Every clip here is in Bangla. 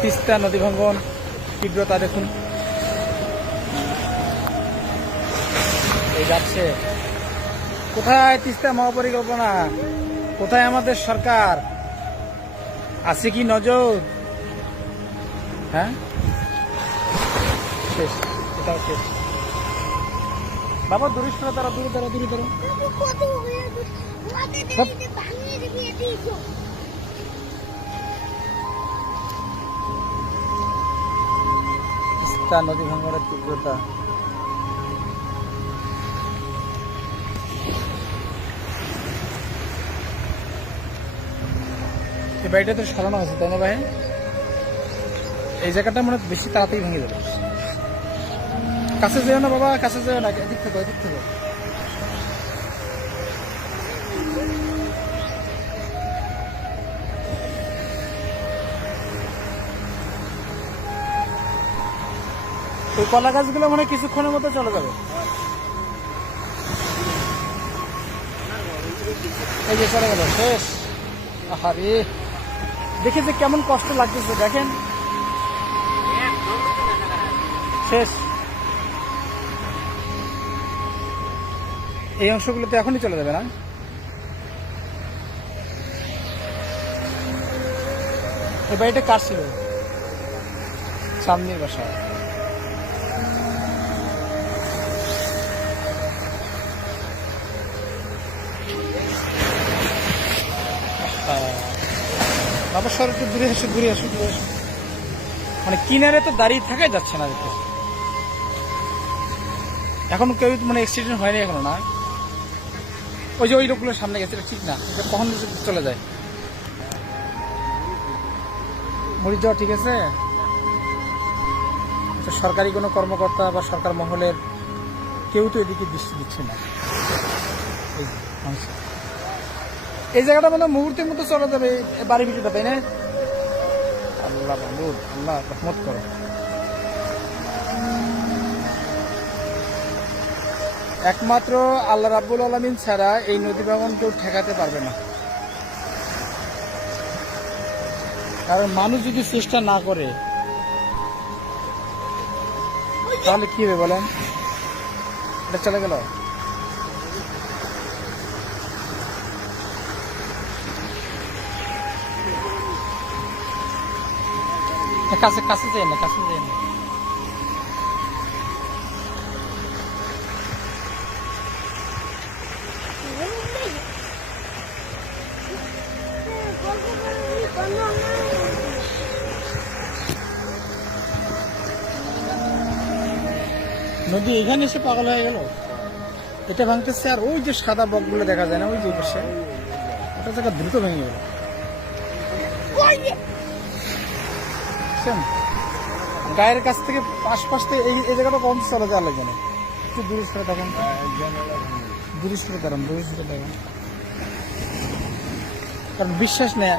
তিস্তা নদী ভাঙ্গন তীব্রতা দেখুন, এই যাচ্ছে। কোথায় তিস্তা মহাপরিকল্পনা? কোথায় আমাদের সরকার? আছে কি নজর? হ্যাঁ, শেষ, এটাও শেষ। বাবা দূরে সরে দাঁড়া, দূরে দাঁড়া, দূরে দাঁড়া। তিস্তা নদী ভাঙ্গনের তীব্রতা। এই বাড়িটা তো সরানো আছে তাই না ভাই? এই জায়গাটা মনে বেশি তাড়াতাড়ি ভেঙে যাবে। কাছে যেও না বাবা, কাছে যেও না, এদিক থেকে, এদিক থেকে। ওই কলা গাছগুলো মানে কিছুক্ষণের মধ্যে চলে যাবে। এই যে চলে গেল, শেষ। আরে দেখে যে কেমন কষ্ট লাগতেছে দেখেন, শেষ। এই অংশগুলো তো এখনই চলে যাবে না? এই বাড়িটা কার ছিল? সামনের বাসা। বাবা সর একটু দূরে আসো, দূরে আসো, দূরে আসো। মানে কিনারে তো দাঁড়িয়ে থাকা যাচ্ছে না দেখতে। এখন কেউ মানে অ্যাক্সিডেন্ট হয়নি এখনো না? ওই যে ওই লোকগুলোর সামনে গেছে, ঠিক না? এটা কখন চলে যায়? মরে যাওয়া ঠিক আছে। সরকারি কোনো কর্মকর্তা বা সরকার মহলের কেউ তো এদিকে দৃষ্টি দিচ্ছে না। এই জায়গাটা মানে মুহূর্তের মতো চলে যাবে বাড়ি ভিতরে, তাই না? আল্লাহ বলুন, আল্লাহ রহমত করো। একমাত্র আল্লাহ রাব্বুল আলামিন ছাড়া এই নদী ভাঙন কেউ ঠেকাতে পারবে না। কারণ মানুষ যদি চেষ্টা না করে তাহলে কি হবে বলেন? এটা চলে গেল। কাছে কাছে যাই না, কাছে যাই না। নদী এখানে এসে পাগল হয়ে গেল। এটা ভাঙতেছে, আর ওই যে সাদা বকগুলো দেখা যায় না, ওই যে পাশে, ওটা জায়গা দ্রুত ভেঙে গেল। গায়ের কাছ থেকে আশপাশ থেকে এই জায়গাটা কম চলে যাওয়া লাগে না। একটু দূরে সরে থাকেন, দূরে সরে দাঁড়ান, দূরে সরে দাঁড়ান। কারণ বিশ্বাস নেই।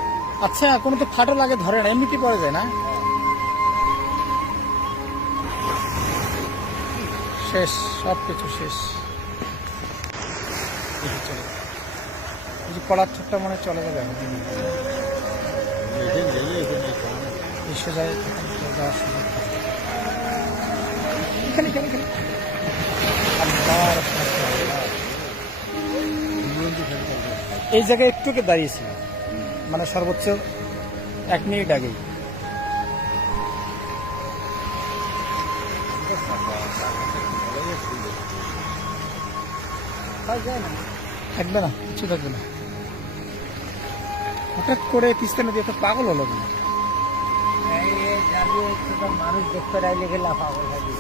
আচ্ছা, কোনো তো ফাটো লাগে ধরে না, এমনিতে পড়ে যায় না? শেষ, সব কিছু শেষ। কলার ছোট্টা মনে চলে যাবে। এই জায়গায় একটুকে দাঁড়িয়েছিল, মানে সর্বোচ্চ 1 মিনিট আগেই। থাকবে না, কিছু থাকবে না। হঠাৎ করে তিস্তা নদী এত পাগল হলো কেন? মানুষ দেখতে রাইলে গেলে পাগল থাকে।